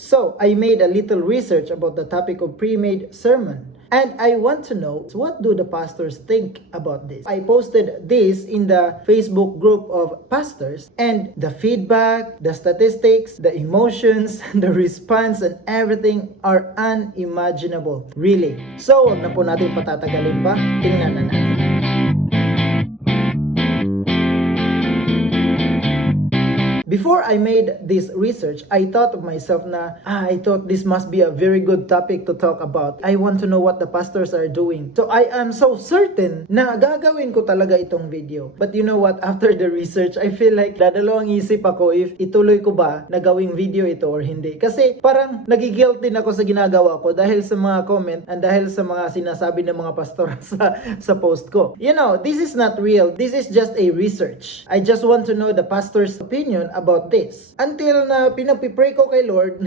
So, I made a little research about the topic of pre-made sermon. And I want to know, what do the pastors think about this? I posted this in the Facebook group of pastors, and the feedback, the statistics, the emotions, the response, and everything are unimaginable. Really. So, wag na po natin patatagalin pa. Tingnan na natin. Before I made this research, I thought of myself na, I thought this must be a very good topic to talk about. I want to know what the pastors are doing. So I am so certain na gagawin ko talaga itong video. But you know what? After the research, I feel like dadalawang isip ako if ituloy ko ba na gawing video ito or hindi. Kasi parang nagigilty din ako sa ginagawa ko dahil sa mga comment and dahil sa mga sinasabi ng mga pastor sa post ko. You know, this is not real. This is just a research. I just want to know the pastor's opinion about this. Until na pinapipray ko kay Lord,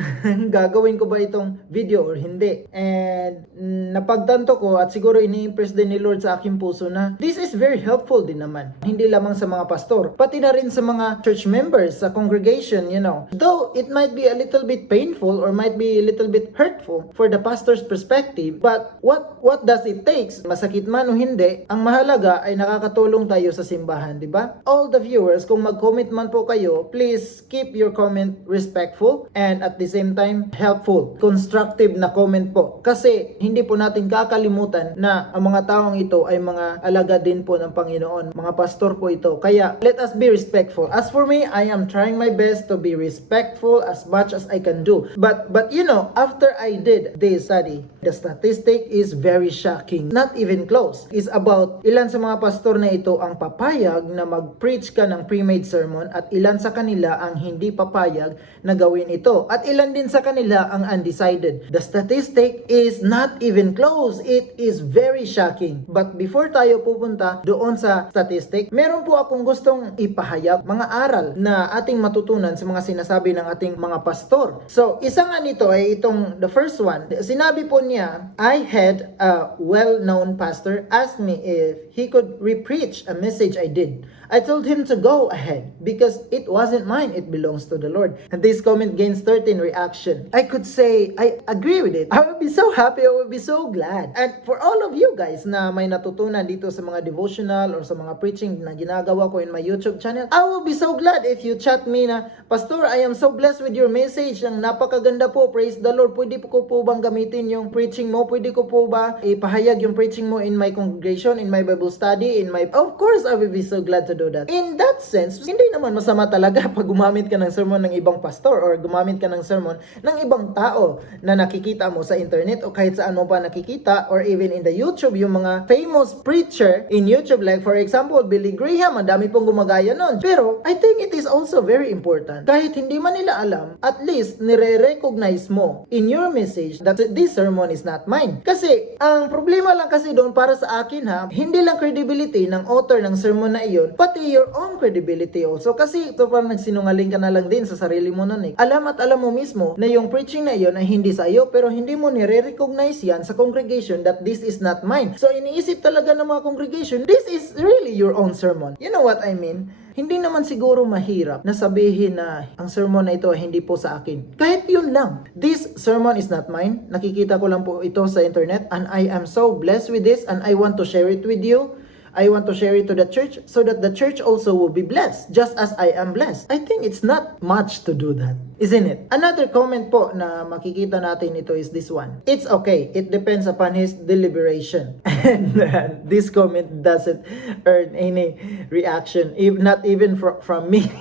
gagawin ko ba itong video or hindi. And napagtanto ko at siguro ini-impress din ni Lord sa aking puso na this is very helpful din naman. Hindi lamang sa mga pastor, pati na rin sa mga church members, sa congregation, you know. Though it might be a little bit painful or might be a little bit hurtful for the pastor's perspective, but what does it take? Masakit man o hindi, ang mahalaga ay nakakatulong tayo sa simbahan, di ba? All the viewers, kung mag-comment man po kayo, please keep your comment respectful and at the same time helpful, constructive na comment po. Kasi hindi po natin kakalimutan na ang mga taong ito ay mga alagad din po ng Panginoon. Mga pastor po ito. Kaya let us be respectful. As for me, I am trying my best to be respectful as much as I can do. But you know, after I did this study, the statistic is very shocking. Not even close. It's about ilan sa mga pastor na ito ang papayag na mag-preach ka ng pre-made sermon at ilan sa kanila ang hindi papayag na gawin ito. At ilan din sa kanila ang undecided. The statistic is not even close. It is very shocking. But before tayo pupunta doon sa statistic, meron po akong gustong ipahayag mga aral na ating matutunan sa mga sinasabi ng ating mga pastor. So, isa nga nito ay itong the first one. Sinabi po niya, I had a well-known pastor ask me if he could repreach a message I did. I told him to go ahead because it wasn't mine, it belongs to the Lord. And this comment gains 13 reaction. I could say, I agree with it. I would be so happy, I would be so glad. And for all of you guys na may natutunan dito sa mga devotional or sa mga preaching na ginagawa ko in my YouTube channel, I will be so glad if you chat me na, Pastor, I am so blessed with your message. Ang napakaganda po, praise the Lord. Pwede ko po bang gamitin yung preaching mo? Pwede ko po ba ipahayag yung preaching mo in my congregation, in my Bible study, in my... Of course, I will be so glad to do that. In that sense, hindi naman masama talaga pag gumamit ka ng sermon ng ibang pastor or gumamit ka ng sermon ng ibang tao na nakikita mo sa internet o kahit saan mo pa nakikita or even in the YouTube, yung mga famous preacher in YouTube like for example, Billy Graham, ang dami pong gumagaya nun. Pero I think it is also very important. Kahit hindi man nila alam, at least nire-recognize mo in your message that this sermon is not mine. Kasi ang problema lang kasi doon para sa akin hindi lang credibility ng author ng sermon na iyon, pati your own credibility also. Kasi ito parang nagsinungaling ka na lang din sa sarili mo nun eh. Alam at alam mo mismo na yung preaching na iyon ay hindi sa iyo, pero hindi mo nire-recognize yan sa congregation that this is not mine. So iniisip talaga ng mga congregation, this is really your own sermon. You know what I mean? Hindi naman siguro mahirap na sabihin na ang sermon na ito ay hindi po sa akin. Kahit yun lang. This sermon is not mine. Nakikita ko lang po ito sa internet and I am so blessed with this and I want to share it with you. I want to share it to the church so that the church also will be blessed just as I am blessed. I think it's not much to do that, isn't it? Another comment po na makikita natin ito is this one. It's okay. It depends upon his deliberation. And this comment doesn't earn any reaction, not even from me.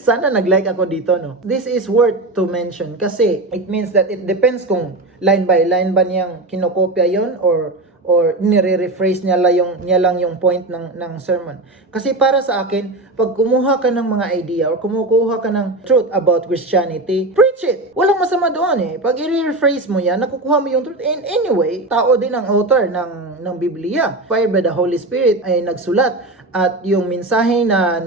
Sana nag-like ako dito, no? This is worth to mention kasi it means that it depends kung line by line ba niyang kinokopya yon or nire-rephrase niya lang yung point ng sermon. Kasi para sa akin, pag kumuha ka ng mga idea or kumukuha ka ng truth about Christianity, preach it. Walang masama doon eh. Pag i-rephrase mo yan, nakukuha mo yung truth. And anyway, tao din ang author ng Biblia. Fired by the Holy Spirit ay nagsulat at yung mensahe na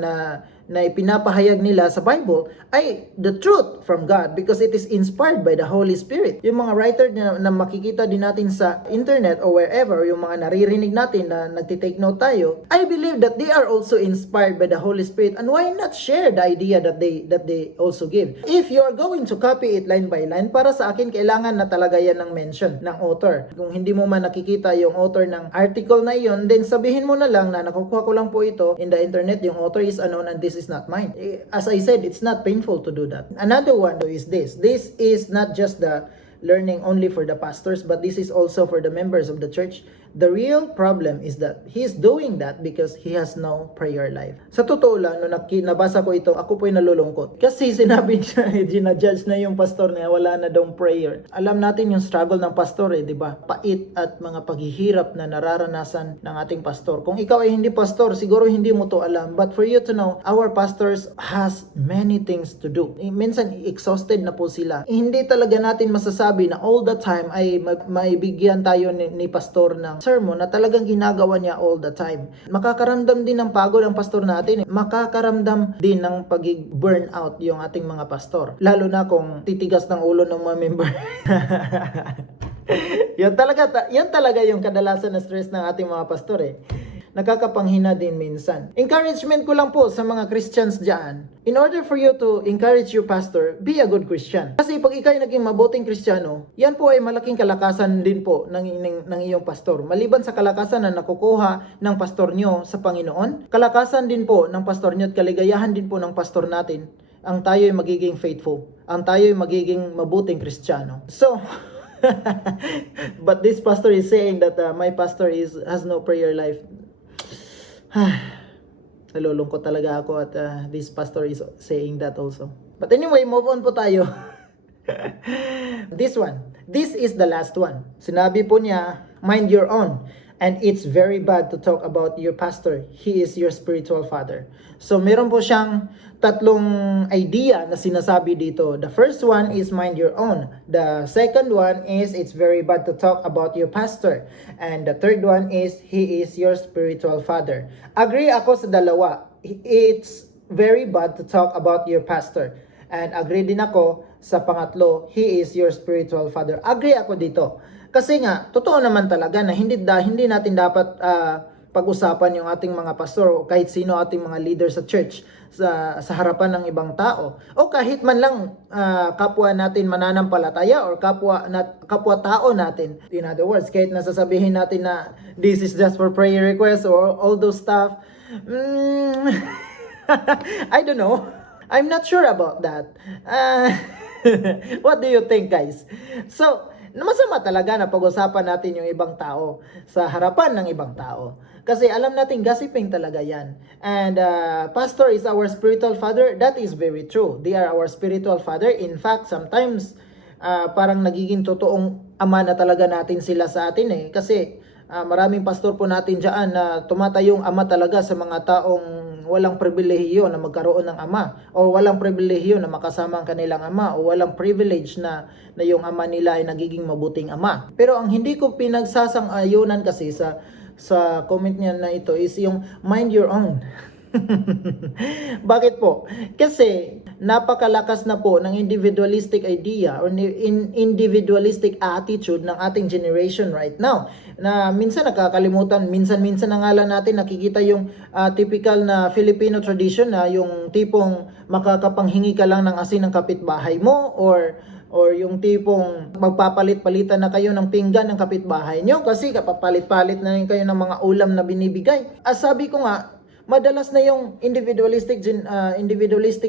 na ipinapahayag nila sa Bible ay the truth from God because it is inspired by the Holy Spirit. Yung mga writer na makikita din natin sa internet or wherever, yung mga naririnig natin na nagtitake note tayo, I believe that they are also inspired by the Holy Spirit, and why not share the idea that they also give? If you are going to copy it line by line, para sa akin kailangan na talaga yan ng mention ng author. Kung hindi mo man nakikita yung author ng article na iyon, then sabihin mo na lang na nakukuha ko lang po ito in the internet, yung author is unknown and this is not mine. As I said, it's not painful to do that. Another one though is this is not just the learning only for the pastors, but this is also for the members of the church. The real problem is that he is doing that because he has no prayer life. Sa totoo lang, nung nabasa ko ito, ako po'y nalulungkot. Kasi sinabi niya, ginajudge na yung pastor na wala na daw prayer. Alam natin yung struggle ng pastor di ba? Pait at mga paghihirap na nararanasan ng ating pastor. Kung ikaw ay hindi pastor, siguro hindi mo to alam. But for you to know, our pastors has many things to do. Minsan, exhausted na po sila. Hindi talaga natin masasabi na all the time ay maibigyan tayo ni pastor ng sermon na talagang ginagawa niya all the time. Makakaramdam din ng pagod ang pastor natin. Makakaramdam din ng pag-burnout yung ating mga pastor. Lalo na kung titigas ng ulo ng mga member. Yan talaga yung kadalasan na stress ng ating mga pastor nakakapanghina din minsan. Encouragement ko lang po sa mga Christians dyan. In order for you to encourage your pastor, be a good Christian. Kasi pag ikaw ay naging mabuting Kristiyano, yan po ay malaking kalakasan din po ng iyong pastor. Maliban sa kalakasan na nakukuha ng pastor nyo sa Panginoon, kalakasan din po ng pastor nyo at kaligayahan din po ng pastor natin, ang tayo ay magiging faithful. Ang tayo ay magiging mabuting Kristiyano. So, but this pastor is saying that my pastor has no prayer life. Nalulungkot talaga ako at this pastor is saying that also. But anyway, move on po tayo. This is the last one. Sinabi po niya, mind your own. And it's very bad to talk about your pastor. He is your spiritual father. So meron po siyang tatlong idea na sinasabi dito. The first one is mind your own. The second one is it's very bad to talk about your pastor. And the third one is he is your spiritual father. Agree ako sa dalawa. It's very bad to talk about your pastor. And agree din ako sa pangatlo, he is your spiritual father. Agree ako dito. Kasi nga, totoo naman talaga na hindi natin dapat pag-usapan yung ating mga pastor o kahit sino ating mga leader sa church sa harapan ng ibang tao. O kahit man lang kapwa natin mananampalataya or kapwa tao natin. In other words, kahit nasasabihin natin na this is just for prayer requests or all those stuff. I don't know. I'm not sure about that. What do you think, guys? So, masama talaga na pag-usapan natin yung ibang tao sa harapan ng ibang tao. Kasi alam natin, gossiping talaga yan. And pastor is our spiritual father. That is very true. They are our spiritual father. In fact, sometimes parang nagiging totoong ama na talaga natin sila sa atin Kasi maraming pastor po natin dyan na tumatayong ama talaga sa mga taong walang pribilehiyo na magkaroon ng ama o walang pribilehiyo na makasama ang kanilang ama o walang privilege na yung ama nila ay nagiging mabuting ama. Pero ang hindi ko pinagsasang-ayunan kasi sa comment niya na ito is yung mind your own. Bakit po? Kasi napakalakas na po ng individualistic idea or individualistic attitude ng ating generation right now. Na minsan nakakalimutan, minsan na nga lang natin nakikita yung typical na Filipino tradition na yung tipong makakapanghingi ka lang ng asin ng kapitbahay mo or yung tipong magpapalit-palitan na kayo ng pinggan ng kapitbahay nyo kasi kapapalit-palit na rin kayo ng mga ulam na binibigay. As sabi ko nga, madalas na yung individualistic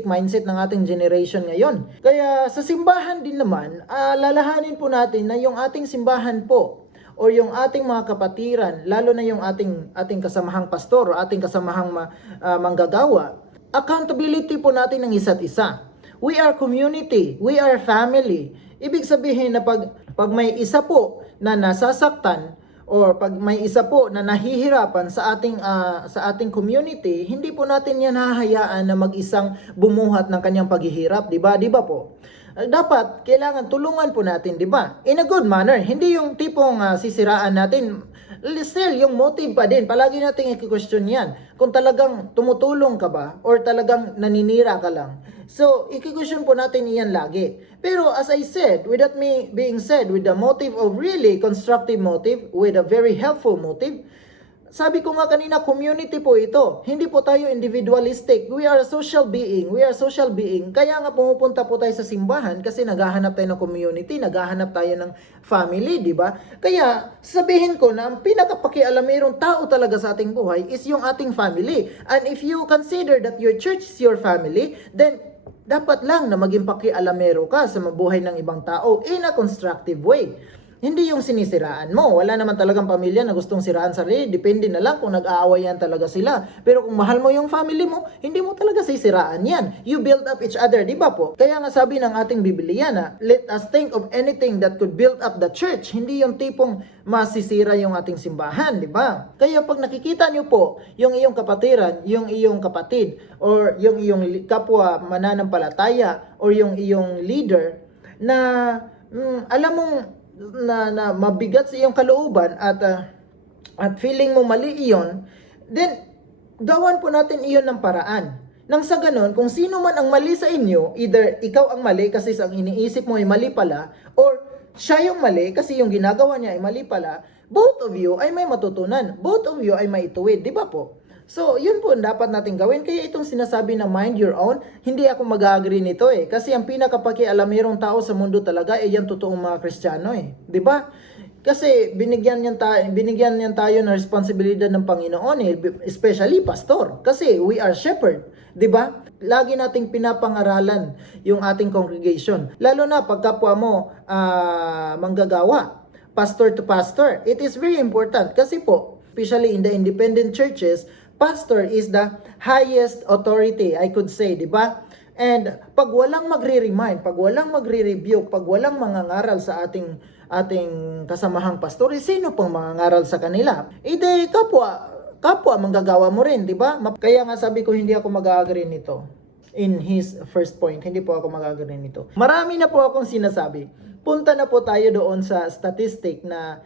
mindset ng ating generation ngayon. Kaya sa simbahan din naman, lalahanin po natin na yung ating simbahan po o yung ating mga kapatiran, lalo na yung ating kasamahang pastor o ating kasamahang manggagawa, accountability po natin ng isa't isa. We are community, we are family. Ibig sabihin na pag may isa po na nasasaktan or pag may isa po na nahihirapan sa ating community, hindi po natin yan hahayaan na mag-isang bumuhat ng kanyang paghihirap, di ba? Di ba po? Dapat kailangan tulungan po natin, di ba? In a good manner, hindi yung tipong sisiraan natin still, yung motive pa din, palagi nating i-question yan. Kung talagang tumutulong ka ba or talagang naninira ka lang. So, i-question po natin iyan lagi. Pero as I said, with that being said, with the motive of really constructive motive, with a very helpful motive, sabi ko nga kanina, community po ito. Hindi po tayo individualistic. We are a social being. We are social being. Kaya nga pumupunta po tayo sa simbahan kasi naghahanap tayo ng community, naghahanap tayo ng family, di ba? Kaya sabihin ko na ang pinakapakialamerong tao talaga sa ating buhay is yung ating family. And if you consider that your church is your family, then dapat lang na maging pakialamero ka sa mabuhay ng ibang tao in a constructive way. Hindi yung sinisiraan mo. Wala naman talagang pamilya na gustong siraan sarili. Depende na lang kung nag-aawayan talaga sila. Pero kung mahal mo yung family mo, hindi mo talaga sisiraan yan. You build up each other, di ba po? Kaya nga sabi ng ating Biblia na, let us think of anything that could build up the church. Hindi yung tipong masisira yung ating simbahan, di ba? Kaya pag nakikita nyo po, yung iyong kapatiran, yung iyong kapatid, or yung iyong kapwa mananampalataya, or yung iyong leader, na alam mong na mabigat sa iyong kalooban at feeling mo mali iyon, then gawan po natin iyon ng paraan. Nang sa ganon, kung sino man ang mali sa inyo, either ikaw ang mali kasi ang iniisip mo ay mali pala, or siya yung mali kasi yung ginagawa niya ay mali pala, both of you ay may matutunan. Both of you ay may ituwid, di ba po? So, yun po ang dapat natin gawin. Kaya itong sinasabi na mind your own, hindi ako mag-agree nito eh. Kasi ang pinakapakialamerong tao sa mundo talaga ay yung totoong mga Kristiyano eh. 'Di ba? Kasi binigyan niyan tayo ng responsibilidad ng Panginoon eh, especially pastor. Kasi we are shepherd, 'di ba? Lagi nating pinapangaralan yung ating congregation. Lalo na pag kapwa mo manggagawa, pastor to pastor. It is very important kasi po, especially in the independent churches, pastor is the highest authority, I could say, di ba? And pag walang magre-remind, pag walang magre-rebuke, pag walang mangangaral sa ating kasamahang pastor, sino pang mangangaral sa kanila? Ide kapwa manggagawa mo rin, di ba? Kaya nga sabi ko hindi ako mag-agree nito. In his first point, hindi po ako mag-agree nito. Marami na po akong sinasabi. Punta na po tayo doon sa statistic na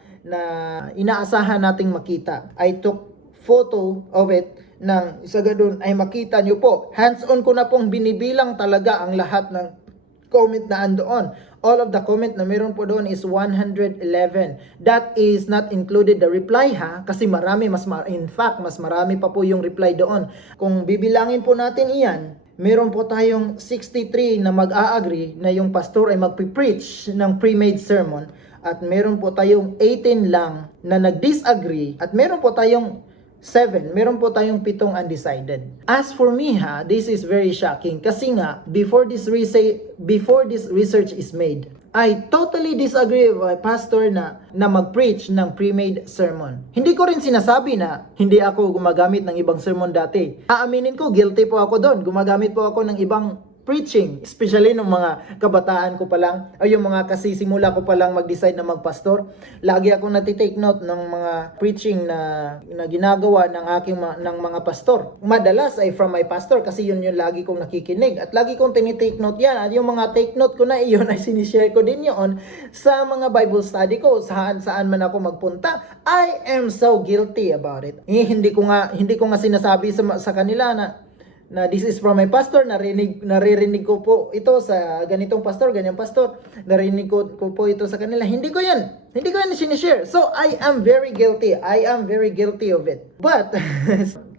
inaasahan nating makita. I took photo of it nang isa doon ay makita nyo po. Hands-on ko na pong binibilang talaga ang lahat ng comment na andoon. All of the comment na meron po doon is 111. That is not included the reply ha, kasi in fact, mas marami pa po yung reply doon. Kung bibilangin po natin iyan, meron po tayong 63 na mag-a-agree na yung pastor ay magpipreach ng pre-made sermon, at meron po tayong 18 lang na nag-disagree, at meron po tayong 7, meron po tayong 7 undecided. As for me ha, this is very shocking kasi nga before this research is made, I totally disagree with my pastor na mag-preach ng pre-made sermon. Hindi ko rin sinasabi na hindi ako gumagamit ng ibang sermon dati. Aaminin ko, guilty po ako doon. Gumagamit po ako ng ibang preaching, especially nung mga kabataan ko pa lang, o yung mga kasisimula ko pa lang mag-decide na magpastor. Lagi akong natitake note ng mga preaching na ginagawa ng mga pastor. Madalas ay from my pastor kasi yun yung lagi kong nakikinig at lagi kong tinitake note yan, at yung mga take note ko na iyon ay sinishare ko din yun sa mga Bible study ko, saan man ako magpunta. I am so guilty about it. Hindi ko nga sinasabi sa kanila na this is from my pastor, naririnig ko po ito sa ganitong pastor, ganyang pastor, narinig ko po ito sa kanila. Hindi ko yan sinishare. So, I am very guilty of it. But,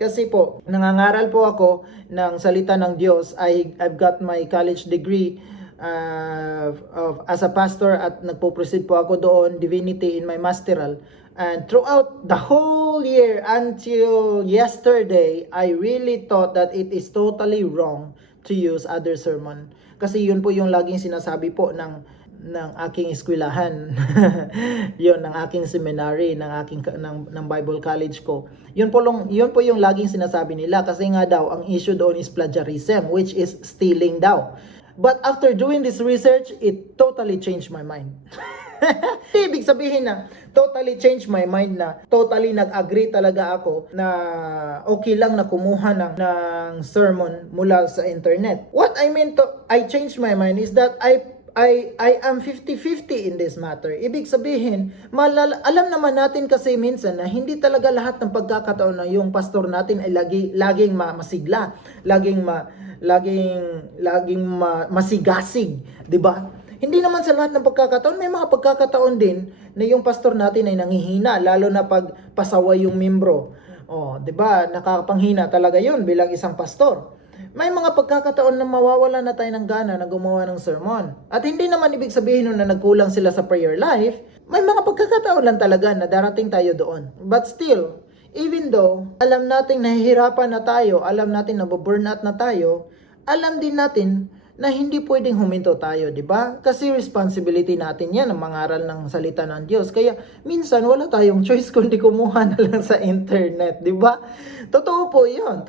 kasi po, nangangaral po ako ng salita ng Diyos. I've got my college degree as a pastor at nagpo-proceed po ako doon, divinity in my masteral. And throughout the whole year until yesterday, I really thought that it is totally wrong to use other sermon. Kasi yun po yung laging sinasabi po ng aking eskwelahan. Yun, ng aking seminary, ng Bible college ko. Yun po yung laging sinasabi nila kasi nga daw ang issue doon is plagiarism, which is stealing daw. But after doing this research, it totally changed my mind. Ibig sabihin na totally changed my mind, na totally nag-agree talaga ako na okay lang na kumuha ng sermon mula sa internet. What I mean I changed my mind is that I am 50-50 in this matter. Ibig sabihin, alam naman natin kasi minsan na hindi talaga lahat ng pagkakataon na yung pastor natin ay laging masigla, masigasig, 'di ba? Hindi naman sa lahat ng pagkakataon, may mga pagkakataon din na yung pastor natin ay nanghihina, lalo na pag pasaway yung membro. Oh, 'di ba? Nakakapanghina talaga 'yon bilang isang pastor. May mga pagkakataon na mawawala na tayo ng gana na gumawa ng sermon. At hindi naman ibig sabihin nun na nagkulang sila sa prayer life. May mga pagkakataon lang talaga na darating tayo doon. But still, even though alam nating nahihirapan na tayo, alam natin na burnout na tayo, alam din natin na hindi pwedeng huminto tayo, di ba? Kasi responsibility natin yan ang mangaral ng salita ng Diyos. Kaya minsan wala tayong choice kundi kumuha na lang sa internet, di ba? Totoo po yun.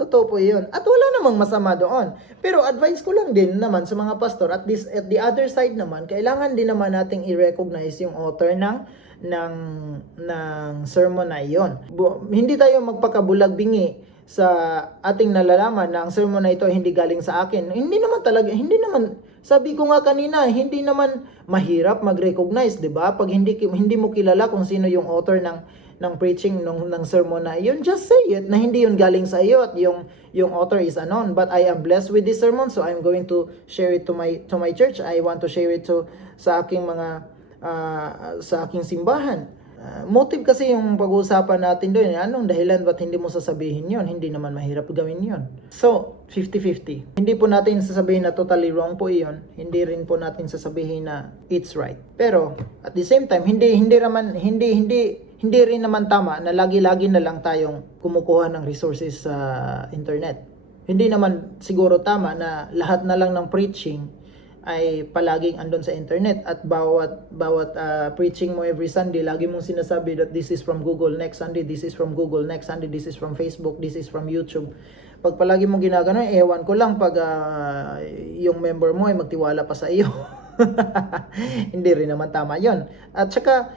At wala namang masama doon. Pero advice ko lang din naman sa mga pastor, at the other side naman, kailangan din naman nating i-recognize yung author ng sermon na iyon. Hindi tayo magpakabulag-bingi sa ating nalalaman na ang sermon na ito hindi galing sa akin. Hindi naman, sabi ko nga kanina, hindi naman mahirap mag-recognize, 'di ba? Pag hindi mo kilala kung sino yung author ng preaching ng sermon na iyon, just say it na hindi yun galing sa iyo at yung author is unknown. But I am blessed with this sermon, so I'm going to share it to my church. I want to share it sa aking sa aking simbahan. Motive kasi yung pag-uusapan natin doon. Anong dahilan ba't hindi mo sasabihin yon? Hindi naman mahirap gawin yon. So, 50-50. Hindi po natin sasabihin na totally wrong po iyon. Hindi rin po natin sasabihin na it's right. Pero, at the same time, hindi rin naman tama na lagi-lagi na lang tayong kumukuha ng resources sa internet. Hindi naman siguro tama na lahat na lang ng preaching ay palaging andon sa internet at bawat preaching mo every Sunday, lagi mong sinasabi that this is from Google, next Sunday this is from Google, next Sunday this is from Facebook, this is from YouTube. Pag palagi mong ginagano, ewan ko lang pag yung member mo ay magtiwala pa sa iyo. Hindi rin naman tama yon. At saka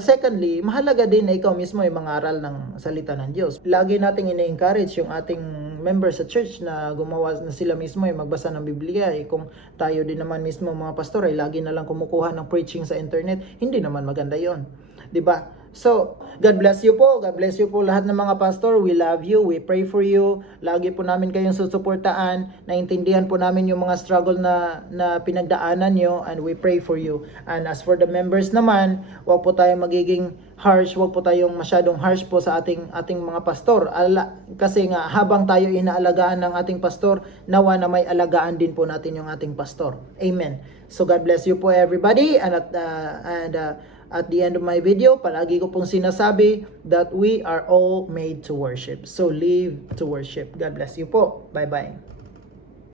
secondly, mahalaga din na ikaw mismo ay mangaral ng salita ng Diyos. Lagi nating ina-encourage yung ating members sa church na gumawa na sila mismo ay magbasa ng Biblia. Kung tayo din naman mismo mga pastor ay lagi na lang kumukuha ng preaching sa internet, hindi naman maganda yon, 'di ba? So, God bless you po. God bless you po lahat ng mga pastor. We love you. We pray for you. Lagi po namin kayong susuportaan. Naintindihan po namin yung mga struggle na pinagdaanan nyo, and we pray for you. And as for the members naman, huwag po tayong magiging harsh, huwag po tayong masyadong harsh po sa ating mga pastor. Kasi nga habang tayo inaalagaan ng ating pastor, nawa na may alagaan din po natin yung ating pastor. Amen. So God bless you po everybody, and at the end of my video, palagi ko pong sinasabi that we are all made to worship. So live to worship. God bless you po. Bye-bye.